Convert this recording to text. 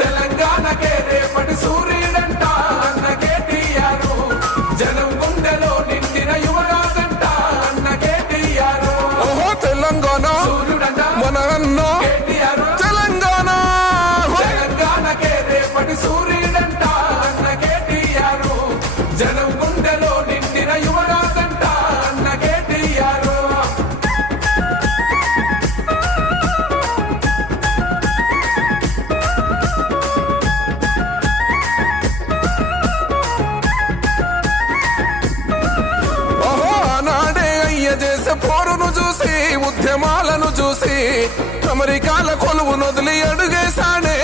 తెలంగాణకే రేపటి సూర్యుడంట అన్న కేటీఆర్, జనం గుండెలో నిండిన యువరాజంట అన్న కేటీఆర్. ఓహో తెలంగాణ సూర్యుడంట మన అన్న కేటీఆర్, తెలంగాణ. తెలంగాణకే రేపటి సూర్యుడంట అన్న కేటీఆర్, జనం గుండెలో నిండిన యువరాజంట అన్న కేటీఆర్. ఓహో ఆనాడే అయ్య చేసే పోరును చూసి, ఉద్యమాలను చూసి, అమెరికాల కొలువు నొదిలి అడుగేశాడే